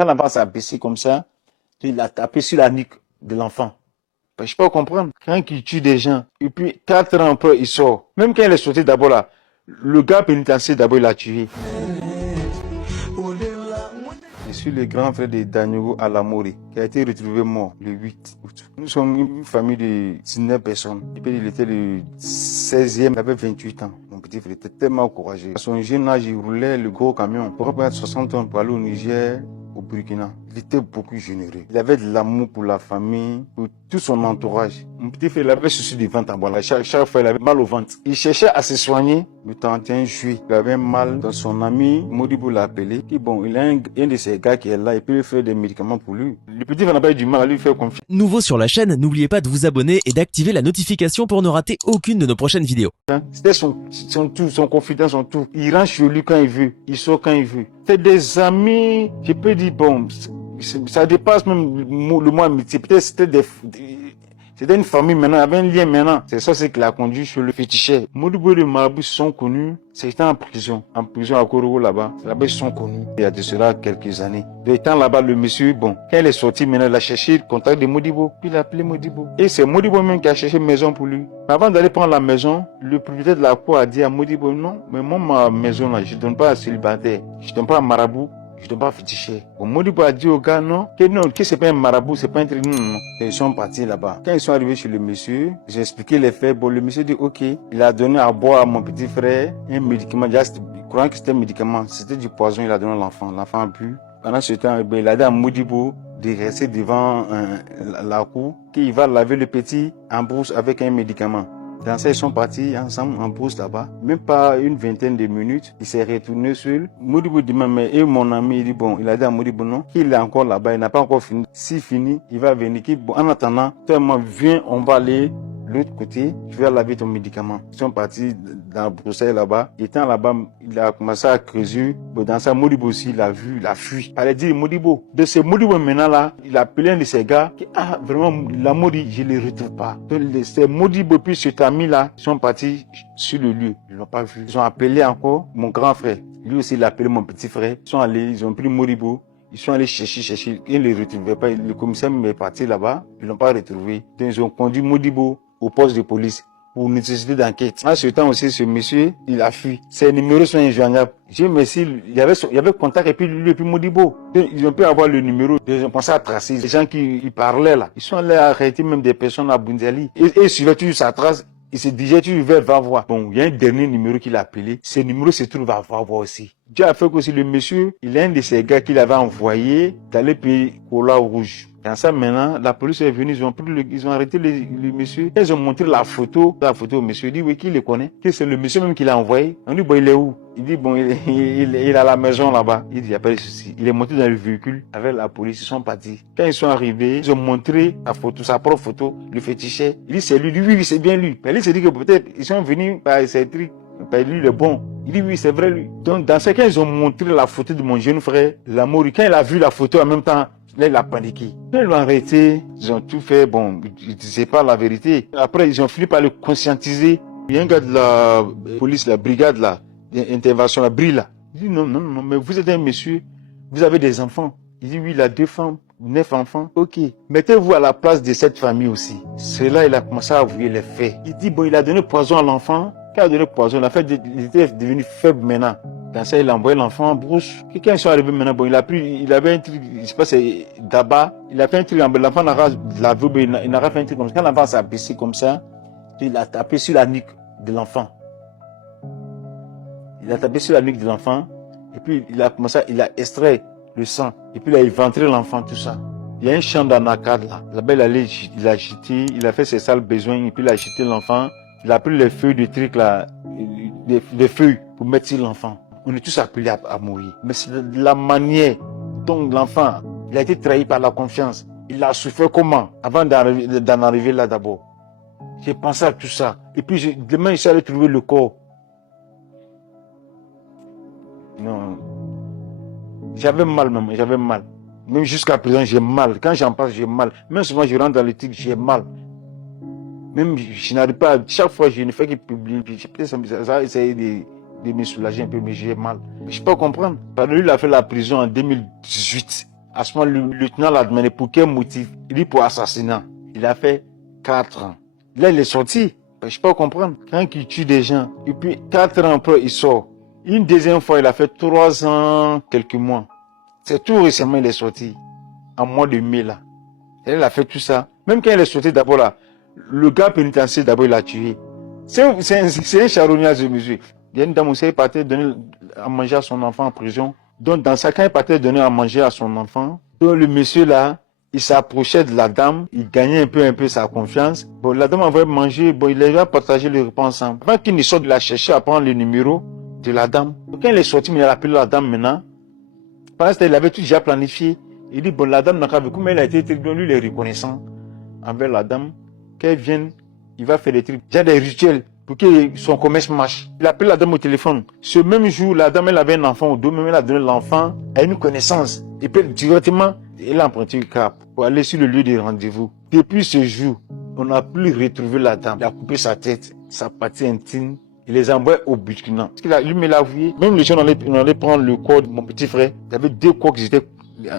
Quand l'enfant s'est abaissé comme ça, il a tapé sur la nuque de l'enfant. Ben, je peux pas comprendre. Quand il tue des gens, et puis 4 ans après, il sort. Même quand il est sorti d'abord là, le gars pénitentiaire d'abord il l'a tué. Je suis le grand frère de Daniel Alamori, qui a été retrouvé mort le 8 août. Nous sommes une famille de 19 personnes. Et puis il était le 16e, il avait 28 ans. Mon petit frère était tellement courageux. À son jeune âge, il roulait le gros camion pour prendre 60 tonnes pour aller au Niger, au Burkina. Il était beaucoup généreux. Il avait de l'amour pour la famille, pour tout son entourage. Mon petit frère, il avait souci du ventre en bas. Chaque fois, il avait mal au ventre. Il cherchait à se soigner. Le 31 juillet, il avait mal. Donc son ami Modibo l'a appelé. Et bon, il a un de ses gars qui est là et puis il fait des médicaments pour lui. Le petit frère n'a pas eu du mal à lui faire confiance. Nouveau sur la chaîne, n'oubliez pas de vous abonner et d'activer la notification pour ne rater aucune de nos prochaines vidéos. C'était son tout, son confident, son tout. Il rentre chez lui quand il veut, il sort quand il veut. C'est des amis, je peux dire, bon, ça dépasse même le mot amitié. Peut-être c'était une famille maintenant, il y avait un lien maintenant. C'est ça, c'est qu'il a conduit sur le féticheur. Modibo et le marabout sont connus. C'était en prison à Korogo là-bas. Là-bas, ils sont connus. Il y a de cela quelques années. De temps là-bas, le monsieur, bon, quand il est sorti maintenant, il a cherché le contact de Modibo. Puis il a appelé Modibo. Et c'est Modibo même qui a cherché une maison pour lui. Mais avant d'aller prendre la maison, le propriétaire de la cour a dit à Modibo, non, mais moi, ma maison là, je ne donne pas à célibataire. Je ne donne pas à marabout. Je ne dois pas féticher. Bon, Modibo a dit au gars, non, que c'est pas un marabout, c'est pas un truc, non. Et ils sont partis là-bas. Quand ils sont arrivés chez le monsieur, j'ai expliqué les faits. Bon, le monsieur dit, ok, il a donné à boire à mon petit frère un médicament. Il croyait que c'était un médicament. C'était du poison, il a donné à l'enfant. L'enfant a bu. Pendant ce temps, il a dit à Modibo de rester devant la cour, qu'il va laver le petit en brousse avec un médicament. Dans ça, ils sont partis ensemble en brousse là-bas. Même pas une vingtaine de minutes, il s'est retourné seul. Modibo dit, mais et mon ami, il dit, bon, il a dit à Modibo, non, qu'il est encore là-bas, il n'a pas encore fini. Si fini, il va venir. Bon, en attendant, toi, viens, on va aller de l'autre côté, je vais laver ton médicament. Ils sont partis dans Bruxelles là-bas. Étant là-bas, il a commencé à creuser. Bon, dans ça, Modibo aussi, il a vu, il a fui. Il a dit, Modibo. De ce Modibo maintenant là, il a appelé un de ses gars qui, vraiment, la Modi, je ne le retrouve pas. Donc, c'est Modibo puis cet ami là, ils sont partis sur le lieu. Ils l'ont pas vu. Ils ont appelé encore mon grand frère. Lui aussi, il a appelé mon petit frère. Ils sont allés, ils ont pris Modibo. Ils sont allés chercher. Ils ne le retrouvaient pas. Le commissaire est parti là-bas. Ils l'ont pas retrouvé. Donc, ils ont conduit Modibo au poste de police pour nécessité d'enquête. En ce temps aussi, ce monsieur, il a fui. Ses numéros sont injoignables. J'ai merci, il y avait contact et puis lui et puis Modibo. Ils ont pu avoir le numéro. Ils ont pensé à tracer les gens qui parlaient là. Ils sont allés arrêter même des personnes à Bundiali. Et suivaient toujours sa trace. Il se disait toujours vers Vavois. Bon, il y a un dernier numéro qu'il a appelé. Ce numéro se trouve à Vavois aussi. Dieu a fait qu'aussi le monsieur, il est un de ces gars qu'il avait envoyé dans les pays Cola Rouge. Dans ça, maintenant, la police est venue, ils ont arrêté le monsieur. Ils ont montré la photo au monsieur. Il dit, oui, qui le connaît? Que c'est le monsieur même qui l'a envoyé. On dit, bon, il est où? Il dit, bon, il est à la maison là-bas. Il dit, il n'y a pas de souci. Il est monté dans le véhicule avec la police. Ils sont partis. Quand ils sont arrivés, ils ont montré la photo, sa propre photo, le féticheur. Il dit, c'est lui. Oui, c'est bien lui. Mais lui s'est dit que peut-être, ils sont venus par ces trucs. Ben, lui, le bon. Il dit, oui, c'est vrai, lui. Donc, dans ce cas, ils ont montré la photo de mon jeune frère, l'amour. Quand il a vu la photo en même temps, là, il a paniqué. Quand ils l'ont arrêté, ils ont tout fait. Bon, ils ne disaient pas la vérité. Après, ils ont fini par le conscientiser. Il y a un gars de la police, la brigade, là, l'intervention, la brille, là. Il dit, non, mais vous êtes un monsieur, vous avez des enfants. Il dit, oui, il a 2 femmes, 9 enfants. Ok. Mettez-vous à la place de cette famille aussi. C'est là, il a commencé à avouer les faits. Il dit, bon, il a donné poison à l'enfant. Quand il a donné poison, il était devenu faible maintenant. Dans ça, il a envoyé l'enfant en brousse. Et quand ils sont arrivés maintenant, bon, il avait un truc, je sais pas, c'est d'abord, il a fait un truc, l'enfant n'a pas lavé, il n'a pas fait un truc comme ça. Quand l'enfant s'est abaissé comme ça, il a tapé sur la nuque de l'enfant. Il a tapé sur la nuque de l'enfant, et puis il a commencé, il a extrait le sang, et puis il a éventré l'enfant, tout ça. Il y a un champ d'anacard là. Là-bas, il a jeté, il a fait ses sales besoins, et puis il a jeté l'enfant. Il a pris les feuilles de trucs là, les feuilles pour mettre sur l'enfant. On est tous appelés à mourir. Mais c'est la manière dont l'enfant, il a été trahi par la confiance. Il a souffert comment? Avant d'en arriver là d'abord. J'ai pensé à tout ça. Et puis demain, je suis allé trouver le corps. Non. J'avais mal même, j'avais mal. Même jusqu'à présent, j'ai mal. Quand j'en parle, j'ai mal. Même souvent, je rentre dans le truc, j'ai mal. Même, je n'arrive pas, chaque fois, je ne fais que publier. Peut-être ça essayer de me soulager un peu, mais j'ai mal. Je ne peux pas comprendre. Lui, il a fait la prison en 2018. À ce moment, le lieutenant l'a demandé pour quel motif. Il dit pour assassinat. Il a fait 4 ans. Là, il est sorti. Je peux pas comprendre. Quand il tue des gens, et puis 4 ans après, il sort. Une deuxième fois, il a fait 3 ans, quelques mois. C'est tout récemment, il est sorti. En mois de mai, là. Et il a fait tout ça. Même quand il est sorti d'abord, là, le gars pénitentiaire, d'abord, il a tué. C'est un charognard, ce monsieur. Il y a une dame aussi, elle partait donner à manger à son enfant en prison. Donc, dans ça, quand il partait donner à manger à son enfant, donc le monsieur, là, il s'approchait de la dame, il gagnait un peu sa confiance. Bon, la dame avait mangé, bon, il avait partagé le repas ensemble. Avant qu'il ne sorte, il a cherché à prendre le numéro de la dame. Donc, quand il est sorti, il a appelé la dame maintenant. Pendant ce temps, il avait tout déjà planifié. Il dit, bon, la dame n'a qu'à vu, comme elle a été très bien, lui, il est reconnaissant envers la dame. Qu'elle vienne, il va faire des trucs, déjà des rituels pour que son commerce marche. Il appelle la dame au téléphone. Ce même jour, la dame, elle avait un enfant au dos, même elle a donné l'enfant à une connaissance. Et puis, directement, elle a emprunté une carte pour aller sur le lieu de rendez-vous. Depuis ce jour, on n'a plus retrouvé la dame. Il a coupé sa tête, sa partie intime. Il les a envoyés au Burkina. Parce qu'il a, lui, me l'a avoué. Même les gens, on allait prendre le corps de mon petit frère. Il y avait 2 corps qui étaient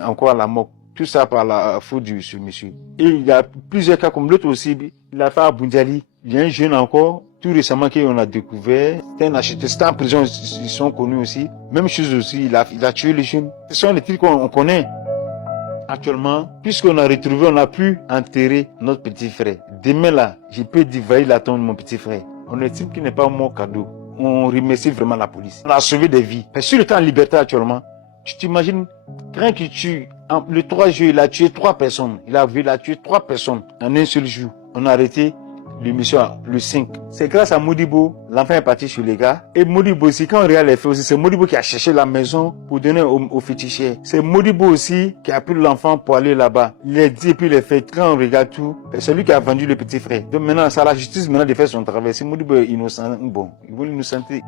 encore à la mort. Tout ça par la faute de ce monsieur. Et il y a plusieurs cas comme l'autre aussi. Il a fait à Boundiali. Il y a un jeune encore, tout récemment qu'on a découvert. C'était un acheteur, c'était en prison, ils sont connus aussi. Même chose aussi, il a tué les jeunes. Ce sont les trucs qu'on connaît. Actuellement, puisqu'on a retrouvé, on a pu enterrer notre petit frère. Demain là, je peux divailler la tombe de mon petit frère. On estime qu'il n'est pas mort cadeau. On remercie vraiment la police. On a sauvé des vies. Mais sur le temps en liberté actuellement, tu t'imagines, quand il tue, le 3 juillet, il a tué 3 personnes. Il a tué 3 personnes en un seul jour. On a arrêté l'émission le 5. C'est grâce à Modibo, l'enfant est parti chez les gars. Et Modibo aussi, quand on regarde les faits aussi, c'est Modibo qui a cherché la maison pour donner au féticheur. C'est Modibo aussi qui a pris l'enfant pour aller là-bas. Il a dit et puis les faits, quand on regarde tout, c'est lui qui a vendu le petit frère. Donc maintenant, c'est à la justice maintenant de faire son travail. Si Modibo est innocent, bon, il veut l'innocenter.